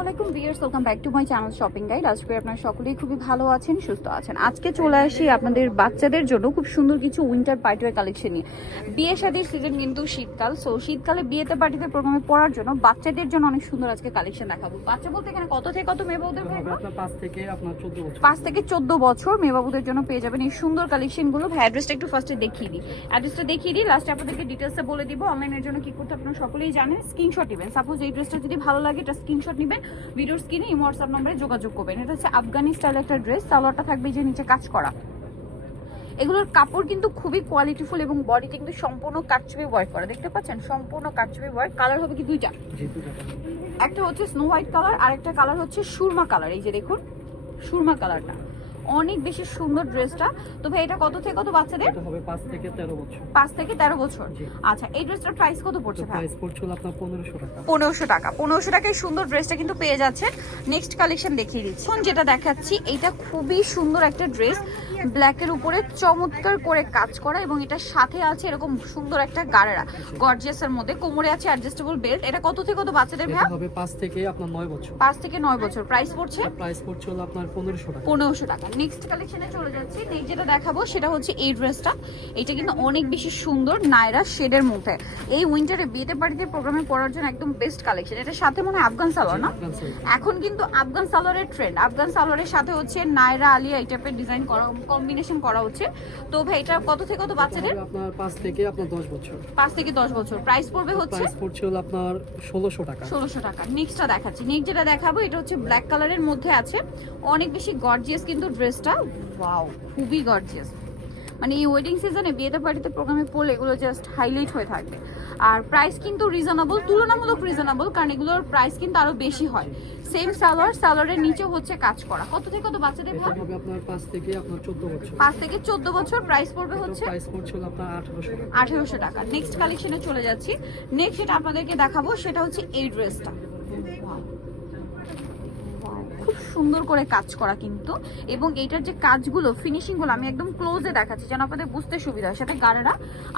আসসালামু আলাইকুম viewers welcome back to my channel shopping guide. আজকে আপনারা সকলেই খুবই ভালো আছেন সুস্থ আছেন। আজকে চলে আসি আপনাদের বাচ্চাদের জন্য খুব সুন্দর কিছু উইন্টার পার্টিওয়ার কালেকশন নিয়ে। বিয়ে শাদীর সিজন কিন্তু শীতকাল সো শীতকালে বিয়েতে পার্টিতে প্রোগ্রামে পড়ার জন্য বাচ্চাদের জন্য অনেক সুন্দর আজকে কালেকশন দেখাবো। বাচ্চা বলতে এখানে কত থেকে কত মেয়ে? আপনার পাঁচ থেকে চোদ্দ বছর। পাঁচ থেকে চোদ্দ বছর মেয়েবাবুদের জন্য পেয়ে যাবেন এই সুন্দর কালেকশনগুলো ভাই অ্যাড্রেসটা একটু ফার্স্টে দেখিয়ে দিই। অ্যাড্রেসটা দেখিয়ে দিই লাস্টে আপনাদেরকে ডিটেলসে বলে দিব। অনলাইনের জন্য কি করতে আপনারা সকলেই জানেন। স্ক্রিনশট নেবেন। সাপোজ এই ড্রেসটা যদি ভালো লাগে এটা স্ক্রিনশট নেবেন। ভিডিওর স্ক্রিনে এই হোয়াটসঅ্যাপ নম্বরে যোগাযোগ করবেন। এটা হচ্ছে আফগানি স্টাইল একটা ড্রেস সালোয়ারটা থাকবে যে নিচে কাজ করা। এগুলোর কাপড় কিন্তু খুবই কোয়ালিটিফুল এবং বডিতে কিন্তু সম্পূর্ণ কাটছবি ওয়ার্ক করা। দেখতে পাচ্ছেন? সম্পূর্ণ কাটছবি ওয়ার্ক কালার হবে কি দুইটা? একটা হচ্ছে স্নো হোয়াইট কালার আর একটা কালার হচ্ছে সুরমা কালার এই যে দেখুন, সুরমা কালারটা অনেক বেশি সুন্দর ড্রেসটা। তো ভাই এটা কত থেকে কত বাচ্চাদের? হবে পাঁচ থেকে তেরো বছর। থেকে আচ্ছা এই ড্রেসটার প্রাইস কত পড়ছে ভাই? প্রাইস পড়ছিল আপনার পনেরোশো টাকা। পনেরোশো টাকা। টাকায় সুন্দর ড্রেসটা কিন্তু পেয়ে যাচ্ছে নেক্সট কালেকশন দেখিয়ে দিচ্ছি। এখন যেটা দেখাচ্ছি এটা খুবই সুন্দর একটা ড্রেস। ব্ল্যাকের উপরে চমৎকার করে কাজ করা এবং এটার সাথে আছে এরকম সুন্দর একটা গাড়েরা গর্জিয়াসের মধ্যে। কোমরে আছে অ্যাডজাস্টেবল বেল্ট এটা কত থেকে কত বাচ্চাদের ভাই হবে পাঁচ থেকে আপনার নয় বছর। পাঁচ থেকে নয় বছর। প্রাইস পড়ছে? প্রাইস পড়ছিল আপনার পনেরোশো টাকা। পনেরোশো টাকা। নেক্সট কালেকশনে চলে যাচ্ছি। নেক্সট যেটা দেখাবো সেটা হচ্ছে এই ড্রেসটা। এটা কিন্তু অনেক বেশি সুন্দর নায়রা শেডের মধ্যে। এই উইন্টারে বিয়েতে বাড়িতে প্রোগ্রামে পড়ার জন্য একদম বেস্ট কালেকশন এটার সাথে মনে হয় আফগান সালোয়ার না? এখন কিন্তু আফগান সালোয়ারের ট্রেন্ড আফগান সালোয়ারের সাথে হচ্ছে নায়রা আলিয়া এই টাইপের ডিজাইন করা কম্বিনেশন করা হচ্ছে। তো ভাই এটা কত থেকে কত বাচ্চাদের? আপনার পাঁচ থেকে আপনার দশ বছর। পাঁচ থেকে দশ বছর। প্রাইস পড়বে হচ্ছে? প্রাইস পড়ছিল আপনার ষোলোশো টাকা। ষোলোশো টাকা। নেক্সটটা দেখাচ্ছি। নেক্সট যেটা দেখাবো এটা হচ্ছে ব্ল্যাক কালারের মধ্যে আছে। অনেক বেশি গর্জিয়াস কিন্তু ড্রেসটা? ওয়াও খুবই গর্জিয়াস মানে এই ওয়েডিং সিজনে বিয়েতে বাড়িতে প্রোগ্রামে পড়লে এগুলো জাস্ট হাইলাইট হয়ে থাকবে। আর প্রাইস কিন্তু রিজনেবল তুলনামূলক রিজনেবল কারণ এগুলোর প্রাইস কিন্তু আরও বেশি হয়। সেম সালোয়ার সালোয়ারের নিচেও হচ্ছে কাজ করা। কত থেকে কত বাচ্চাদের ভাব হবে আপনার পাঁচ থেকে আপনার চোদ্দ বছর। পাঁচ থেকে চোদ্দ বছর প্রাইস পড়বে হচ্ছে প্রাইস পড়ছিল আপনার আঠারোশো টাকা। আঠেরোশো টাকা। নেক্সট কালেকশনে চলে যাচ্ছি। নেক্সট যেটা আপনাদেরকে দেখাবো সেটা হচ্ছে এই ড্রেসটা খুব সুন্দর করে কাজ করা কিন্তু। এবং এইটার যে কাজগুলো ফিনিশিংগুলো আমি একদম ক্লোজে দেখাচ্ছি যেন আপনাদের বুঝতে সুবিধা হয়। সেটা গাড়েরা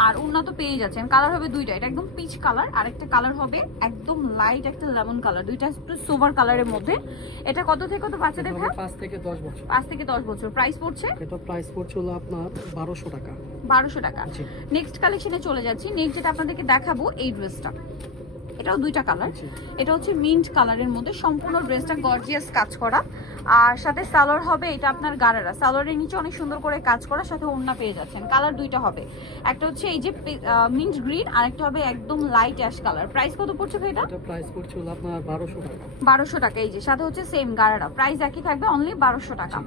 আর উন্নত পেয়ে যাচ্ছেন। কালার হবে দুইটা। এটা একদম পিচ কালার আর একটা কালার হবে একদম লাইট একটা লেমন কালার দুইটা একটু সোভার কালারের মধ্যে। এটা কত থেকে কত বাচ্চাদের ভাই? পাঁচ থেকে দশ বছর। পাঁচ থেকে দশ বছর। প্রাইস পড়ছে? এটা প্রাইস পড়ছিল আপনার বারোশো টাকা। বারোশো টাকা। নেক্সট কালেকশনে চলে যাচ্ছি। নেক্সট যেটা আপনাদেরকে দেখাবো এই ড্রেসটা এটাও দুইটা কালার এটা হচ্ছে মিন্ট কালারের মধ্যে সম্পূর্ণ ড্রেসটা গর্জিয়াস কাজ করা। আর সাথে সালোয়ার হবে এটা আপনার গারারা। সালোয়ারের নিচে অনেক সুন্দর করে কাজ করা সাথে ওড়না পেয়ে যাচ্ছেন। কালার দুইটা হবে। একটা হচ্ছে এই যে মিন্ট গ্রিন আর একটা হবে একদম লাইট অ্যাশ কালার প্রাইস কত পড়ছে ভাই এটা? প্রাইস পড়ছিল আপনার বারোশো টাকা। বারোশো টাকা এই যে। সাথে হচ্ছে সেম গারারা। প্রাইস একই থাকবে অনলি বারোশো টাকা।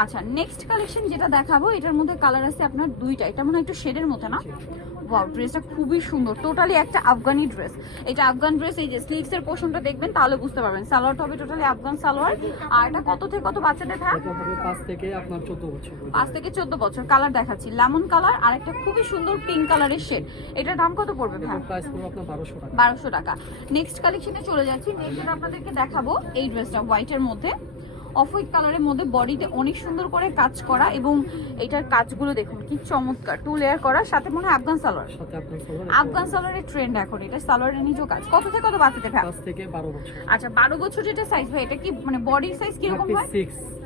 আচ্ছা নেক্সট কালেকশন যেটা দেখাবো এটার মধ্যে কালার আছে আপনার দুইটা। এটা মনে হয় একটু শেডের মধ্যে না। ওয়াও ড্রেসটা খুবই সুন্দর। টোটালি একটা আফগানি ড্রেস এটা আফগান ড্রেস এই যে স্লিভস এর পোর্শনটা দেখবেন তাহলে বুঝতে পারবেন। সালোয়ার হবে টোটালি আফগান সালোয়ার। আর এটা কত থেকে কত বাচ্চাদের থাকবে পাঁচ থেকে আপনার চোদ্দ বছর। পাঁচ থেকে চোদ্দ বছর। কালার দেখাচ্ছি। লেমন কালার আর একটা খুবই সুন্দর পিঙ্ক কালারের শেড এটার দাম কত পড়বে বারোশো টাকা। নেক্সট কালেকশনে চলে যাচ্ছি। নেক্সট আপনাদেরকে দেখাবো। এই ড্রেসটা হোয়াইটের মধ্যে। অফ হোয়াইট কালারের মধ্যে বডিতে অনেক সুন্দর করে কাজ করা এবং এটার কাজগুলো দেখুন কি চমৎকার। টু লেয়ার করা সাথে মনে হয় আফগান সালোয়ার। আফগান সালোয়ারের ট্রেন্ড এখন এটা সালোয়ারের নিজেও কাজ। কত থেকে কত বাচ্চাদের ভাই? থেকে বারো বছর। আচ্ছা বারো বছর যেটা সাইজ ভাই এটা কি মানে বডি সাইজ কীরকম হয়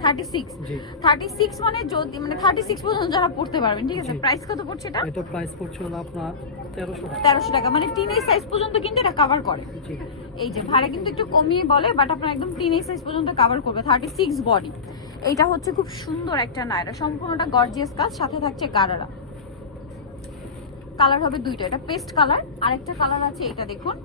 থার্টি সিক্স থার্টি সিক্স মানে যদি মানে থার্টি সিক্স পর্যন্ত যারা পড়তে পারবেন ঠিক আছে। প্রাইস কত পড়ছে এটা? এটা প্রাইস পড়ছে হলো আপনার তেরোশো টাকা। মানে টিন সাইজ পর্যন্ত কিন্তু এটা কভার করে। এই যে ভাড়া কিন্তু একটু কমিয়ে বলে বাট আপনার একদম টিন সাইজ পর্যন্ত কভার করবে। থার্টি সিক্স বডি এইটা হচ্ছে খুব সুন্দর একটা নায়রা। সম্পূর্ণটা গর্জিয়াস কাজ সাথে থাকছে গারারা। কালার হবে দুইটা। এটা পেস্ট কালার আর একটা কালার আছে এটা দেখুন।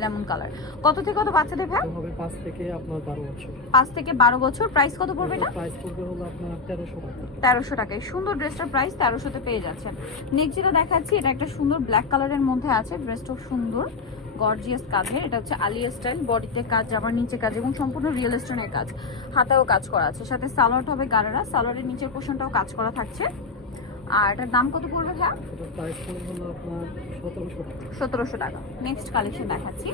লেমন কালার কত থেকে কত বাচ্চাদের এটা হবে পাঁচ থেকে আপনার বারো বছর। পাঁচ থেকে বারো বছর। প্রাইস কত পড়বে এটা? প্রাইস পড়বে হলো আপনার তেরোশো টাকা। তেরোশো টাকায় সুন্দর ড্রেসটার প্রাইস তেরোশোতে পেয়ে যাচ্ছেন। নেক্সট যেটা দেখাচ্ছি এটা একটা সুন্দর ব্ল্যাক কালারের মধ্যে আছে। ড্রেসটাও সুন্দর গর্জিয়াস কাজের এটা হচ্ছে আলিয়া স্টাইল বডিতে কাজ আবার নিচে কাজ এবং সম্পূর্ণ রিয়েল স্টোনের কাজ। হাতেও কাজ করা আছে। সাথে সালোয়ারটা হবে গারারা। সালোয়ারের নিচের পোর্শনটাও কাজ করা থাকছে। আর এটার দাম কত পড়বে আপনার সতেরোশো টাকা। নেক্সট কালেকশন দেখাচ্ছি।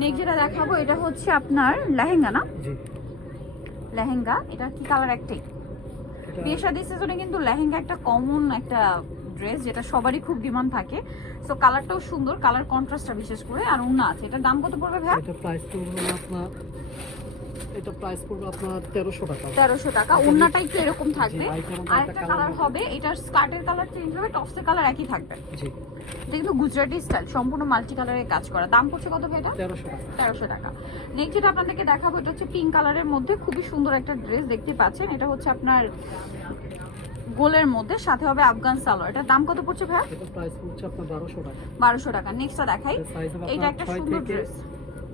নেক্সট যেটা দেখাবো এটা হচ্ছে আপনার লেহেঙ্গা না? লেহেঙ্গা। এটা কি কালার একটাই বিয়ে শাদী সিজনে কিন্তু লেহেঙ্গা একটা কমন একটা ড্রেস যেটা সবারই খুব ডিমান্ড থাকে। সো কালারটাও সুন্দর কালার কন্ট্রাস্টটা বিশেষ করে আর অন্য আছে। এটার দাম কত পড়বে ভাই এটা প্রাইস পড়বে আপনার এটা প্রাইস পড়বে আপনার তেরোশো টাকা। তেরোশো টাকা। অন্যটা একটু এরকম থাকবে। আর একটা কালার হবে। এটার স্কার্টের কালার চেঞ্জ হবে টপসের কালার একই থাকবে। জি। এটা কিন্তু গুজরাটি স্টাইল সম্পূর্ণ মাল্টি কালারের কাজ করা। দাম পড়ছে কত ভাই এটা? তেরোশো টাকা। তেরোশো টাকা। নেক্সট যেটা আপনাদেরকে দেখাবো এটা হচ্ছে পিঙ্ক কালারের মধ্যে খুবই সুন্দর একটা ড্রেস দেখতে পাচ্ছেন। এটা হচ্ছে আপনার গোলের মধ্যে সাথে হবে আফগান সালোয়ার। এটার দাম কত পড়ছে ভাই? এটা প্রাইস পড়ছে আপনার বারোশো টাকা। বারোশো টাকা। নেক্সটটা দেখাই। এটা এটা একটা সুন্দর ড্রেস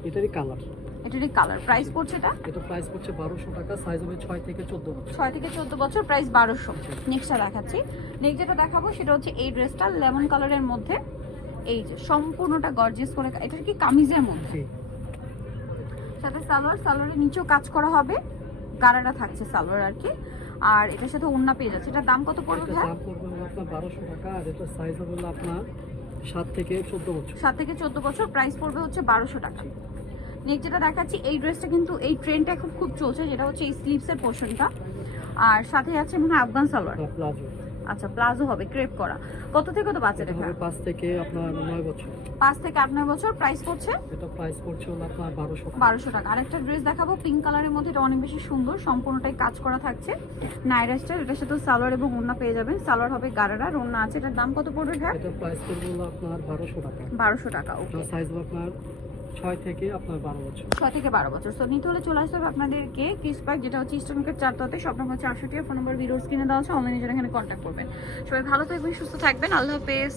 এটারই কালার এটারই কালার প্রাইস পড়ছে এটা? এটা প্রাইস পড়ছে বারোশো টাকা সাইজ হবে ছয় থেকে চোদ্দ বছর। ছয় থেকে চোদ্দ বছর প্রাইস বারোশো। নেক্সটটা দেখাচ্ছি। নেক্সট যেটা দেখাবো সেটা হচ্ছে এই ড্রেসটা লেমন কালারের মধ্যে। এই যে সম্পূর্ণটা গর্জিয়াস করে এটার কি কামিজের মধ্যে? সাথে সালোয়ার সালোয়ারের নিচেও কাজ করা হবে। গাড়াটা থাকছে সালোয়ার আর কি। আর এটার সাথে ওন্না পেয়ে যাচ্ছে। এটার দাম কত পড়বে এটা ভাই? দাম পড়বে আপনার বারোশো টাকা আর এটা সাইজ হবে আপনার সাত থেকে চোদ্দ বছর। সাত থেকে চোদ্দ বছর প্রাইস পড়বে হচ্ছে বারোশো টাকা। নেক্সট যেটা দেখাচ্ছি এই ড্রেসটা কিন্তু এই ট্রেন্ডটা এখন খুব চলছে যেটা হচ্ছে এই স্লিভসের পোর্শনটা আর সাথে আছে মনে হয় আফগান সালোয়ার। আচ্ছা প্লাজো হবে ক্রেপ করা। কত থেকে কত বাচ্চা এটা হবে পাঁচ থেকে আপনার নয় বছর। পাঁচ থেকে আট নয় বছর প্রাইস পড়ছে? এটা প্রাইস পড়ছে হলো আপনার বারোশো টাকা। বারোশো টাকা। আরেকটা ড্রেস দেখাবো পিঙ্ক কালারের মধ্যে এটা অনেক বেশি সুন্দর সম্পূর্ণটাই কাজ করা থাকছে। নাইরা স্টাইল এটার সাথে সালোয়ার এবং ওন্না পেয়ে যাবেন। সালোয়ার হবে গারারা ওন্না আছে এটার দাম কত পড়বে ভাই? এটা প্রাইস হলো আপনার বারোশো টাকা। বারোশো টাকা ওকে সাইজ আপনার ছয় থেকে আপনার বারো বছর। ছয় থেকে বারো বছর। সো নিতে হলে চলে আসতে হবে আপনাদেরকে কিস পার্ক যেটা হচ্ছে ইস্টার্ন মার্কেট চারটাতে সব নম্বর হচ্ছে আটষট্টি ফোন নম্বর ভিডিওস কিনে দেওয়া আছে। অনলাইনে যারা এখানে কন্ট্যাক্ট করবেন। সবাই ভালো থাকবেন, সুস্থ থাকবেন। আল্লাহ হাফেজ।